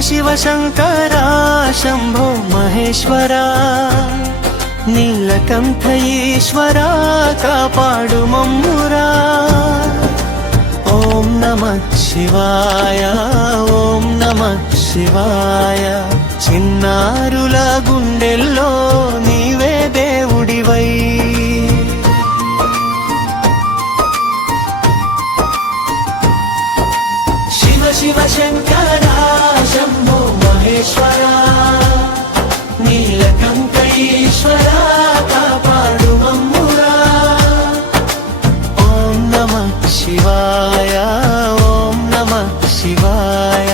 శివ శంకరా శంభో మహేశ్వరా నీలకంఠ ఈశ్వరా కాపాడు మమ్మురా. ఓం నమః శివాయ ఓం నమః శివాయ. చిన్నారుల గుండెల్లో నీవే దేవుడివై శివ శివ శంకరా శంభో మహేశ్వరా నీలకంఠ ఈశ్వరా కాపాడు మమ్మురా. ఓం నమః శివాయ ఓం నమః శివాయ.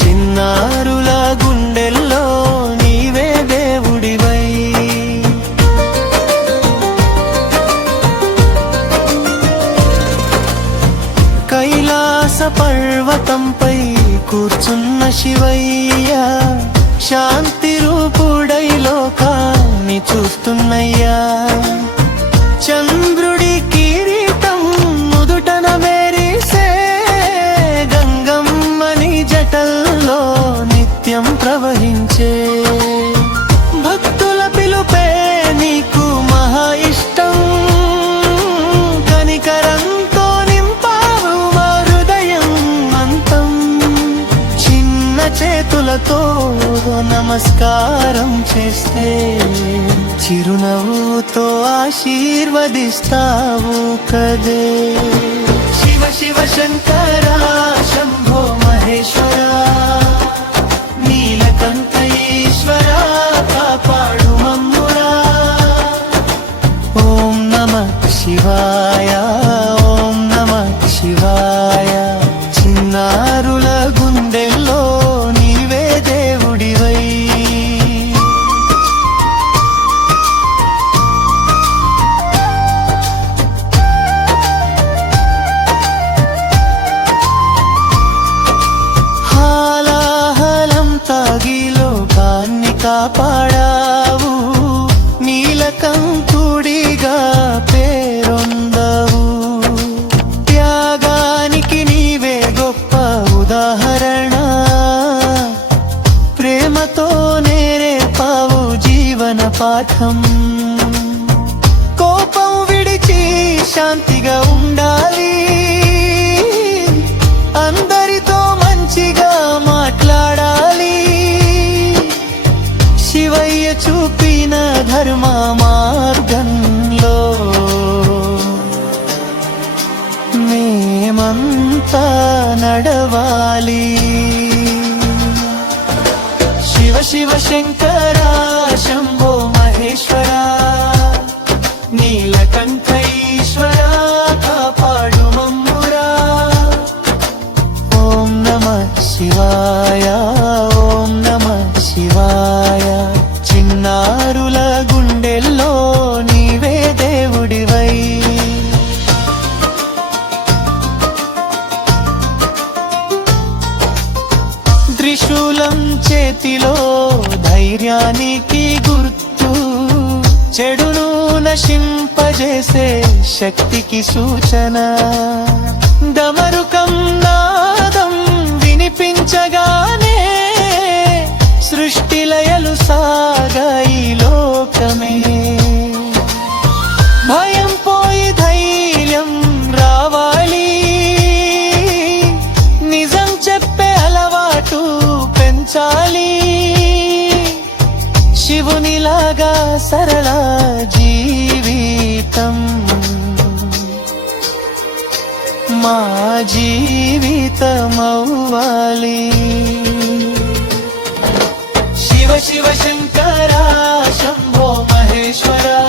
చిన్నారుల గుండెల్లో నీవే దేవుడివై కైలాస పర్వతంపై కూర్చున్న శివయ్య శాంతి రూపుడై లోకాన్ని చూస్తున్నయ్యా. చంద్రుడి కిరీటం నుదుటన మెరిసే గంగమ్మని జటల్లో నిత్యం ప్రవహించే. భక్తుల పిలుపే నీకు మహా ఇష్టం. కనికరంతో నింపావు మా హృదయం అంతం. చిన్న చేతులతో నమస్కారం చేస్తే చిరునవ్వుతో ఆశీర్వదిస్తావు కదే. శివ శివ శంకరా శంభో మహేశ్వరా నీలకంఠ ఈశ్వరా కాపాడు మమ్మురా. ఓం నమః శివాయ ఓం నమః శివాయ. చిన్నారుల గుండెల్లో నీవే దేవుడివై హాలాహలం తాగి లోకాన్ని కాపాడావు. నీలకంఠుడిగా పేరొందవు. త్యాగానికి నీవే గొప్ప ఉదాహరణ. ప్రేమతో నేర్పావు జీవన పాఠం. కోపం విడిచి శాంతిగా ఉండాలి. అందరితో మంచిగా మాట్లాడాలి. శివయ్య చూపిన ధర్మ మార్గంలో మేమంతా నడవాలి. శివ శివ శంకరా శంభో మహేశ్వరా నీలకంఠ ఈశ్వరా కాపాడు మమ్మురా. ఓం నమః శివాయ ఓం నమః శివాయ. చిన్నారుల గుండెల్లో నీవే దేవుడివై త్రిశూలం చేతిలో ధైర్యానికి గుర్తు. చెడును నశింపజేసే శక్తికి సూచన. డమరుకం నాదం వినిపించగానే సృష్టి లయలు సాగాయి లోకమే. భయం పోయి ధైర్యం రావాలి. నిజం చెప్పే అలవాటు పెంచాలి. శివునిలాగా సరళ జీవితం మా జీవితమవ్వాలి. శివ శివ శంకరా శంభో మహేశ్వరా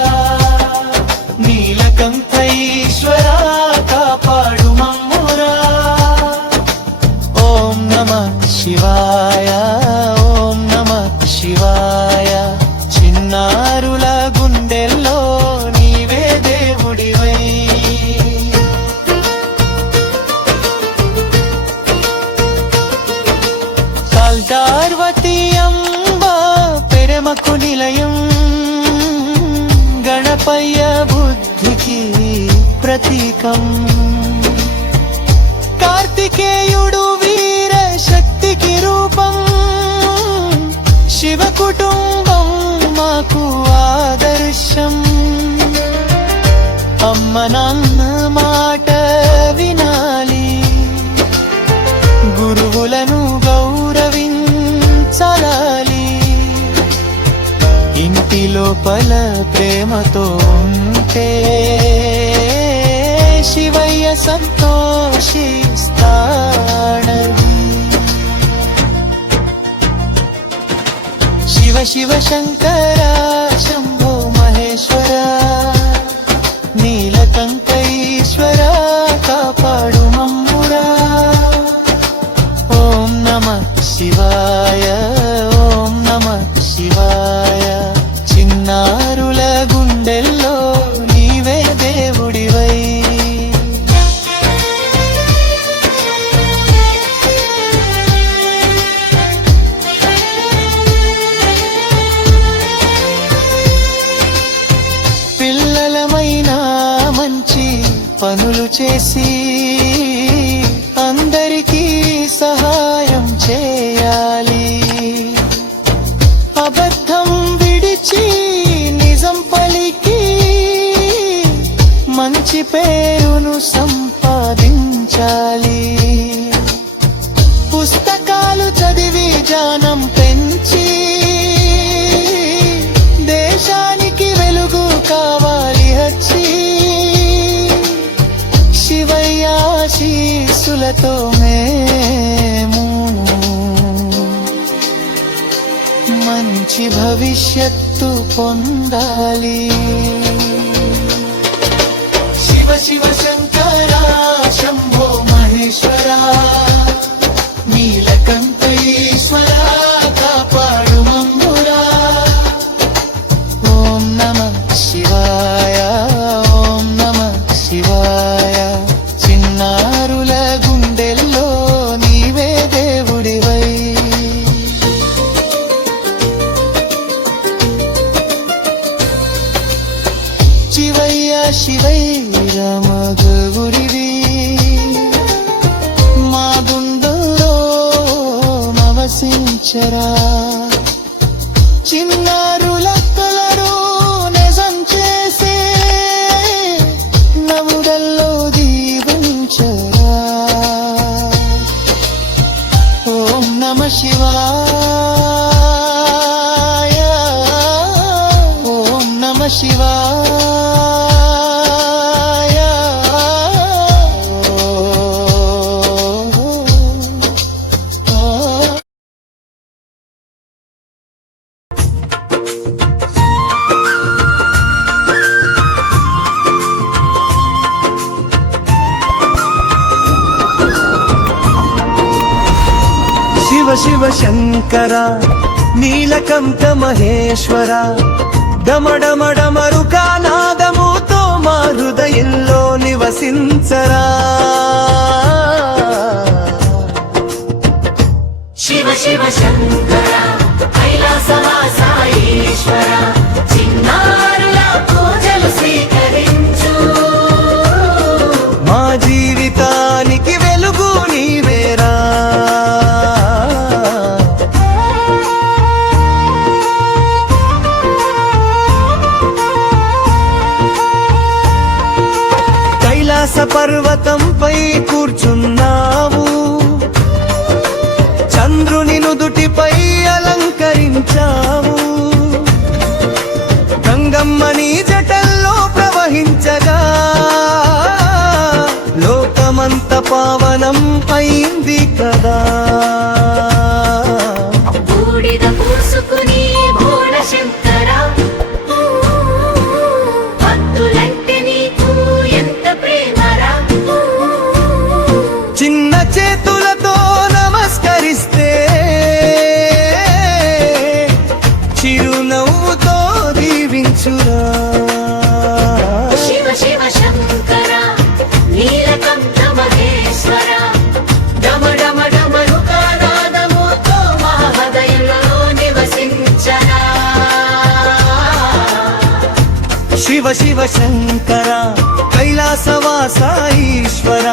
నీలకంఠ ఈశ్వరా కాపాడు మమ్మురా. ఓం నమః శివాయ ఓం నమః శివాయ. చిన్నారుల గుండెల్లో నీవే దేవుడివై కాల్డార్వతి అంబ పెరమకు నిలయం. గణపయ్య బుద్ధికి ప్రతీకం. కార్తికేయుడు వీర శక్తికి రూపం. కుటుంబం మాకు ఆదర్శం. అమ్మ నాన్న మాట వినాలి, గురువులను గౌరవించాలి, ఇంటి లోపల ప్రేమతో ఉంటే శివయ్య సంతోషిస్తాడని. శివ శివ శంకర శంభో మహేశ్వర, నీలకంఠేశ్వర కాపాడు మమ్మురా. ఓం నమః శివాయ, ఓం నమః శివాయ. చిన్నారుల గుండెల్లో నీవే దేవుడివై. పిల్లలమైనా మంచి పనులు చేసి అందరికీ సహాయం చేయాలి. అబద్ధం విడిచి నిజం పలికి మంచి పేరును సంపాదించాలి. పుస్తకాలు చదివి జ్ఞానం పెంచి దేశానికి వెలుగు కావాలి వచ్చి. శివయ్య ఆశీస్సులతో మేము మంచి భవిష్యత్తు పొందాలి. శివ శివ శంకర శంభో మహేశ్వర, నీలకంఠేశ్వర కాపాడు మమ్మురా. ఓం నమః శివాయ, ఓం నమః శివాయ. చిన్నారుల గుండెల్లో నీవే దేవుడివై. శివయ్య శివయ్య మగురివి, మా గుండెల్లో నవసించరా. చిన్నారుల కలరు నిజం చేసే నముడల్లో దీవించరా. ఓం నమః శివాయ, ఓం నమః శివాయ. శివ శివ శంకర నీలకంఠ మహేశ్వర, డమడమడమరుకా నాదముతో మా హృదయంలో నివసించరా. శివ శివ శంకర కైలాసవాస ఈశ్వర, చిన్నారుల పూజలు స్వీకరించు. మా జీవితానికి వెలుగు నీవేరా. కైలాస పర్వతంపై కూర్చున్నావు, చంద్రుని నుదుటిపై అలంకరించావు. గంగమ్మ నీ జటల్లో ప్రవహించగా లోకమంత పావనం అయింది కదా. బూడిద పూసుకుని భోళ శంకర, భక్తులంటే నీకు ఎంత ప్రేమరా. చిన్న చేతులతో నమస్కరిస్తే చిరునవ్వుతో దీవించురా. శివ శివ శంకర నీలకంఠ మహేశ్వర, డమడమ డమరుకా నాదముతో మా హృదయంలో నివసించరా. శివ శివ శంకర కైలాసవాస ఈశ్వర,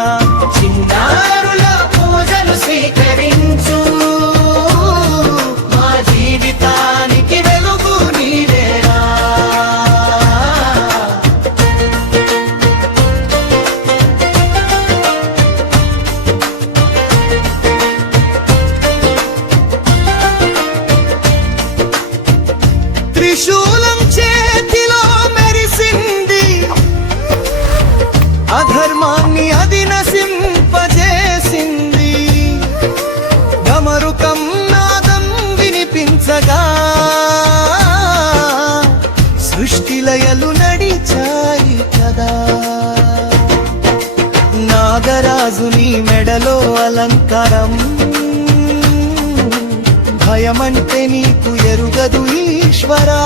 చిన్నారుల పూజలు స్వీకరించు. మా జీవితానికి రాజుని మెడలో అలంకారం భయమంటే నీకు ఎరుగదు ఈశ్వరా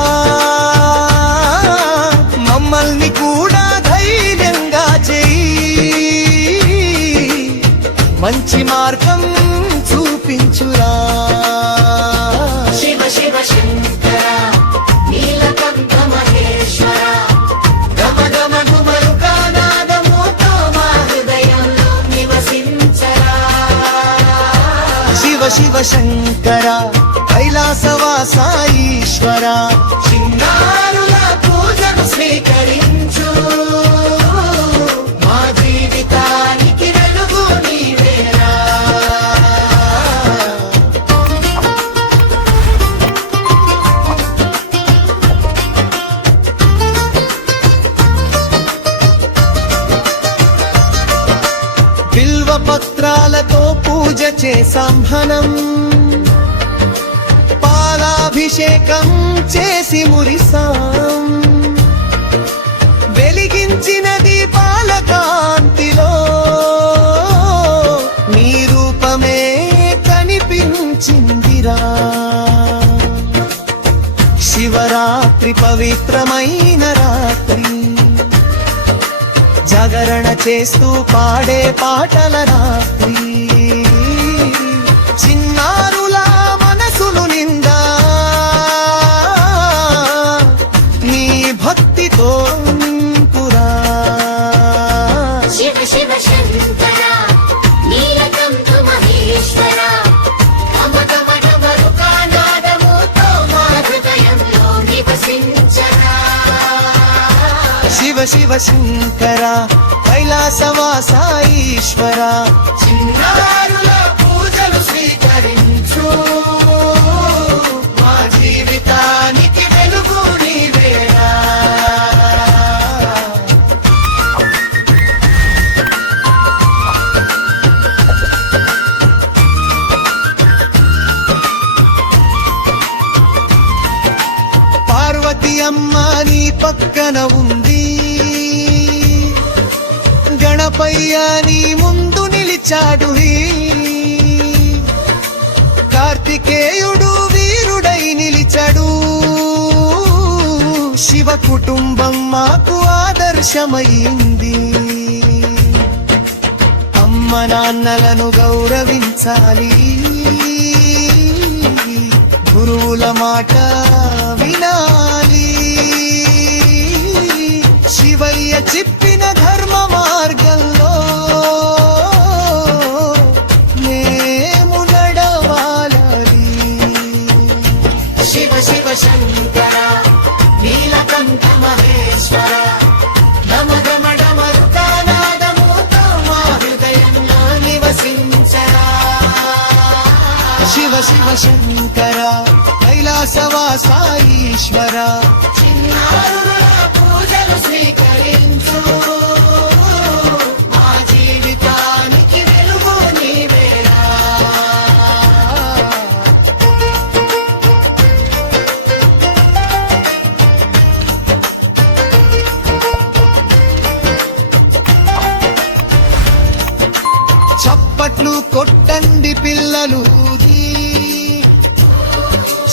మమ్మల్ని కూడా ధైర్యంగా చెయ్యి మంచి మార్గం చూపించురా శివ శివ శంకర నీలకంఠ మహేశ్వర గమ గమ గుమరుకానాదముతో మా హృదయంలో నివసించరా శివ శివ శంకర కైలాసవాస ఈశ్వర చిన్నారుల పూజను స్వీకరించు మా జీవితానికి వెలుగు నీవేరా బిల్వ పత్రాలతో పూజ చేసాంహనం పాలాభిషేకం చేసి మురిసాం వెలిగించిన దీపాల కాంతిలో నీ రూపమే కనిపించిందిరా శివరాత్రి పవిత్రమైన రాత్రి జాగరణ చేస్తూ పాడే పాటల రాత్రి చిన్నారుల మనసులు నిండా నీ భక్తితో నింపురా శివ శివ శంకర నీలకంఠ మహేశ్వర గమ గమ డమరుకానాదముతో మా హృదయంలో నివసించరా శివ శివ శంకర కైలాసవాస ఈశ్వర చిన్నారుల పూజలు స్వీకరించు మా జీవితానికి వెలుగు నీవేరా పార్వతి అమ్మ నీ పక్కన ఉంది గణపయ్య నీ ముందు నిలిచాడు కార్తికేయుడు వీరుడై నిలిచాడు శివ కుటుంబం మాకు ఆదర్శమైంది అమ్మ నాన్నలను గౌరవించాలి గురువుల మాట వినాలి శివయ్య చెప్పిన ధర్మ మార్గంలో మేము నడవాలి శివ శివ శంకర నీలకంఠ మహేశ్వర గమ గమ డమరుకానాదముతో మా హృదయంలో నివసించరా శివ శివ శంకర కైలాసవాస ఈశ్వర చిన్నారుల పూజలు స్వీకరించు మా జీవితానికి వెలుగు నీవేరా చప్పట్లు కొట్టండి పిల్లలు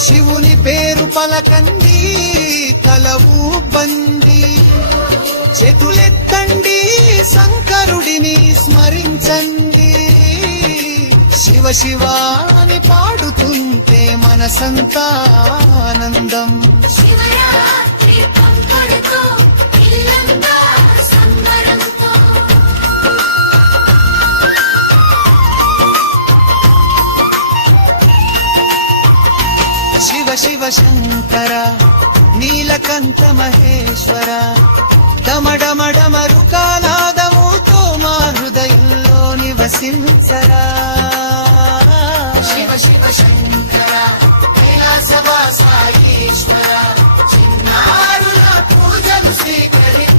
శివుని పేరు పలకండి కలవు బండి చేతులెత్తండి శంకరుడిని స్మరించండి శివ శివాని పాడుతుంటే మనసంతా ఆనందం శివరాత్రి పంపడుతో ఇల్లంతా సంబరంతో శివ శివ శంకర నీలకంఠ మహేశ్వర డమడమడమరుకానాదముతో మా హృదయంలో నివసించరా శివ శివ శంకర కైలాసవాస ఈశ్వర చిన్నారుల పూజలు స్వీకరించు